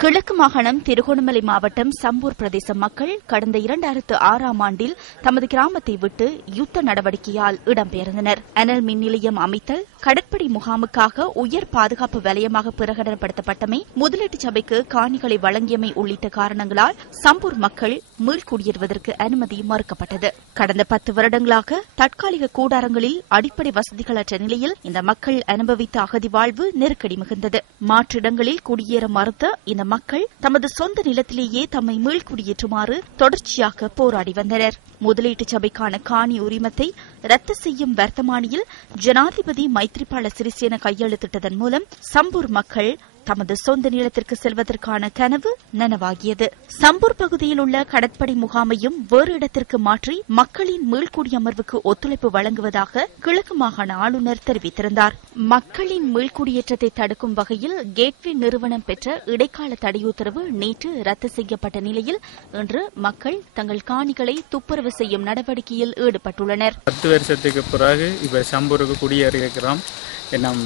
கிழக்கு மாகாணம் திருகோணமலை மாவட்டம் சம்பூர் பிரதேச மக்கள் கடந்த 2006ஆம் ஆண்டில் தமது கிராமத்தை விட்டு யுத்த நடவடிக்கையால் இடம்பெயர்ந்தனர். அனல் மின் நிலையம் அமைத்தல், கடற்படை முகாமுக்காக உயர் பாதுகாப்பு வலயமாக பிரகடனப்படுத்தப்பட்டமை, முதலீட்டு சபைக்கு காணிகளை வழங்கியமை உள்ளிட்ட காரணங்களால் சம்பூர் மக்கள் மீள்குடியேறுவதற்கு அனுமதி மறுக்கப்பட்டது. கடந்த 10 வருடங்களாக தற்காலிக கூடாரங்களில் அடிப்படை வசதிகளற்ற நிலையில் இந்த மக்கள் அனுபவித்த அகதி வாழ்வு நெருக்கடி மிகுந்தது. மாற்றிடங்களில் குடியேற மறுத்த இந்த மக்கள் தமது சொந்த நிலத்திலேயே தம்மை மீள்குடியேற்றுமாறு தொடர்ச்சியாக போராடி வந்தனர். முதலீட்டு சபைக்கான காணி உரிமத்தை ரத்து செய்யும் வர்த்தமானியில் ஜனாதிபதி மைத்ரிபால சிறிசேன கையெழுத்திட்டதன் மூலம் சம்பூர் மக்கள் தமது சொந்த நிலத்திற்கு செல்வதற்கான கனவு நனவாகியது. சம்பூர் பகுதியில் உள்ள கடற்படை முகாமையும் வேறு இடத்திற்கு மாற்றி மக்களின் மீள்குடியமர்வுக்கு ஒத்துழைப்பு வழங்குவதாக கிழக்கு மாகாண ஆளுநர் தெரிவித்திருந்தார். மக்களின் மீள்குடியேற்றத்தை தடுக்கும் வகையில் கேட்வே நிறுவனம் பெற்ற இடைக்கால தடையுத்தரவு நேற்று ரத்து செய்யப்பட்ட நிலையில் இன்று மக்கள் தங்கள் காணிகளை துப்புரவு செய்யும் நடவடிக்கையில் ஈடுபட்டுள்ளனர். 10 வருஷத்துக்கு பிறகு இப்ப சம்பூருக்கு குடியேறியிருக்கிறோம். நாம்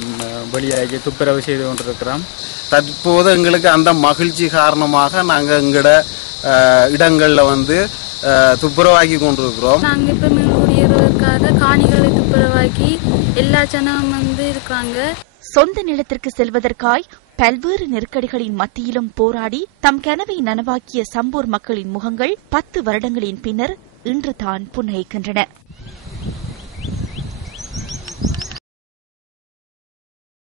வெளியாகி துப்புரவு செய்து கொண்டிருக்கிறோம். தற்போது எங்களுக்கு அந்த மகிழ்ச்சி காரணமாக நாங்கள் எங்களோட இடங்களில் துப்புரவாக்கி கொண்டிருக்கிறோம். நாங்கள் இப்போ மீள்குடியேறுவதற்காக காணிகளை துப்புரவாக்கி எல்லா ஜனமும் இருக்காங்க. சொந்த நிலத்திற்கு செல்வதற்காய் பல்வேறு நெருக்கடிகளின் மத்தியிலும் போராடி தம் கனவை நனவாக்கிய சம்பூர் மக்களின் முகங்கள் 10 வருடங்களின் பின்னர் இன்று தான் புன்னகைக்கின்றன.